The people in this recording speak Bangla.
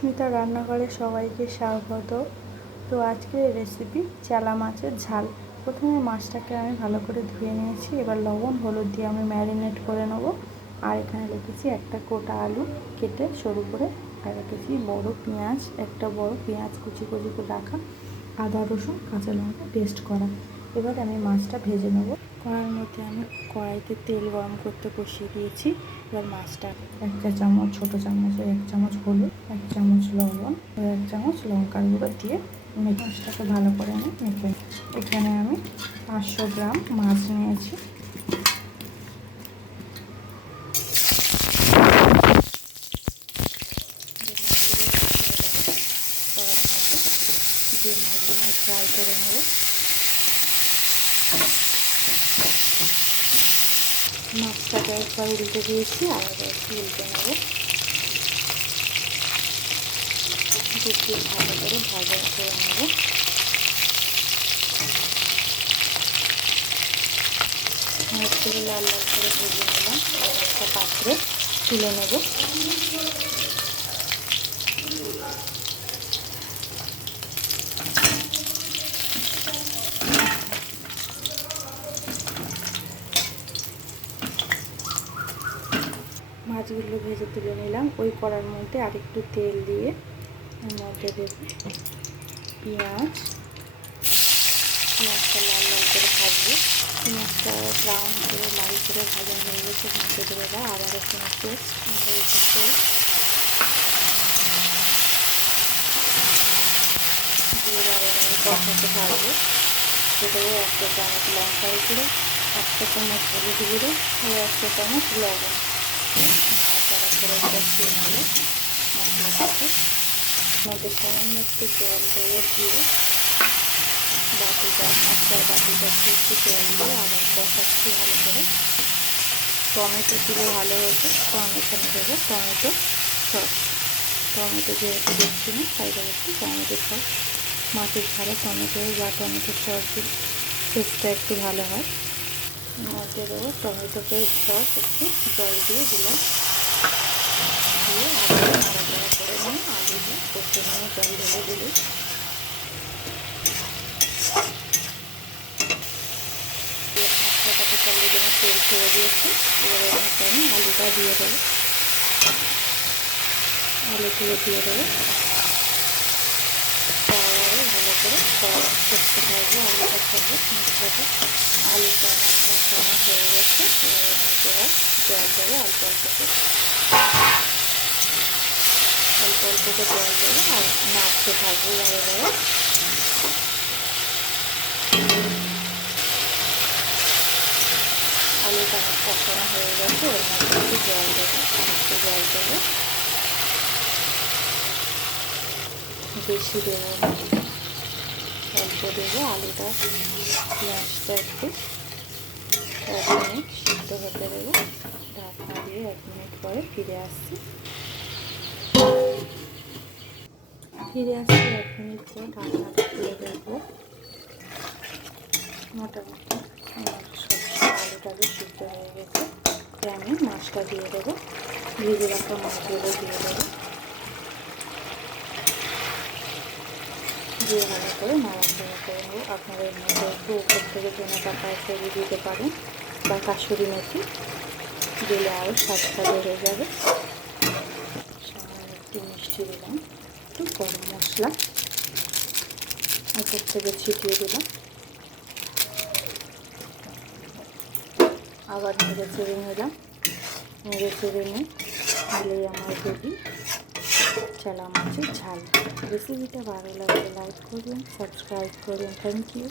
সুস্মিতার রান্নাঘরে সবাইকে স্বাগত। তো আজকের রেসিপি চালা মাছের ঝাল। প্রথমে মাছটাকে আমি ভালো করে ধুয়ে নিয়েছি। এবার লবণ হলুদ দিয়ে আমি ম্যারিনেট করে নেব। আর এখানে রেখেছি একটা গোটা আলু কেটে সরু করে, আর রেখেছি বড় পেঁয়াজ, একটা বড় পেঁয়াজ কুচি কুচি করে রাখা, আদা রসুন কাঁচা লঙ্কা পেস্ট করা। এবার আমি মাছটা ভেজে নেব। কড়াইয়ের মধ্যে আমি কড়াইতে তেল গরম করতে বসিয়ে দিয়েছি। এবার মাছটা 1 চা চামচ, ছোটো চামচে 1 চামচ হলুদ, 1 চামচ লবণ, 1 চামচ লঙ্কার গুঁড়ো দিয়ে মাছটাকে ভালো করে আমি মেখে নিই। এখানে আমি 500 গ্রাম মাছ নিয়েছি। দিয়ে মাছগুলো ফ্রাই করে নেব। মাছটাকে একবার উল্টে দিয়েছি, আর একটু উল্টে নেব। দিয়ে ভালো করে ভাজা করে নেব। মাছগুলো লাল লাল করে ভেজে নিলাম। একটা পাত্রে তুলে নেব। মাছগুলো ভেজে তুলে নিলাম। ওই কড়ার মধ্যে আরেকটু তেল দিয়ে এর মধ্যে দেব পেঁয়াজ। পেঁয়াজটা লাল লাল করে ভাজবো। পেঁয়াজটা ব্রাউন করে লাল করে ভাজা হয়ে গেছে। মধ্যে দেবো বা আদা রসুন পেস্ট, আদা রসুন পেস্ট দিয়ে ভালোভাবে কষাতে থাকবো। দেবো 1 চা চামচ লঙ্কার গুঁড়ো, 1 চা চামচ হলুদ গুঁড়ো আর 1 চা চামচ লবণ। নাড়াচাড়া করে কষিয়ে নেব মশলাটাকে। মধ্যে সামান্য একটু জল দেবো, দিয়ে মশলার বাটিটা একটু জল দিয়ে আবার কষাচ্ছি ভালো করে। টমেটো দিলে ভালো হতো, তো আমি এখানে দেবো টমেটো সস। টমেটো যেহেতু দেখছি না, তাই দেবো টমেটো সস। মাছের ঝালে টমেটো বা টমেটো সস দিলে টেস্টটা একটু ভালো হয়। মধ্যে দেবো টমেটো পেস্ট সস, একটু জল দিয়ে দিলাম। দিয়ে আবার নাড়াচাড়া করে নিয়ে আলু দিয়ে কষে নিয়ে জল ঢেলে দিলে মশলাটাকে চালিয়ে দেবো। তেল ছেড়ে দিয়েছে। এবার এর মধ্যে আমি আলুটা দিয়ে দেবো। আলুগুলো দিয়ে দেবো। তারপরে ভালো করে করতে থাকবো আলুটার সাথে মশলাটা। আলুটা আমার কষানো হয়ে গেছে। এবার এর মধ্যে জল দেবো অল্প অল্প করে। অল্প অল্প করে জল দেবো আর নাড়তে থাকবো বারে বারে। আলুটা আমার কষানো হয়ে গেছে। এর মধ্যে একটু জল দেবো, একটু জল দেবো, বেশি দেবো না, অল্প দেবো। আলুটা পেঁয়াজটা একটু 1 মিনিট সিদ্ধ হতে দেবো। ঢাকনা দিয়ে 1 মিনিট পরে ফিরে আসছি। 1 মিনিট পর ঢাকনাটা খুলে দেখবো। মোটামুটি আমার আলু সিদ্ধ হয়ে গেছে। আমি মাছটা দিয়ে দেবো। ভেজে রাখা মাছগুলো দিয়ে দেবো। দিয়ে ভালো করে নাড়াচাড়া করে নেবো। আপনারা এর মধ্যে একটু উপর থেকে ধনেপাতা ছড়ি দিতে পারেন বা কাসুরি মেথি দিলে আরও স্বাদটা বেড়ে যাবে। সামান্য একটু মিষ্টি দিলাম, একটু গরম মশলা উপর থেকে ছিটিয়ে দিলাম। আবার নেড়ে চেড়ে নিলাম। নেড়ে চেড়ে নিয়ে দিলেই আমার রেডি চালা মাছের ঝাল। রেসিপিটা ভালো লাগলে লাইক করবেন, সাবস্ক্রাইব করবেন। Thank you.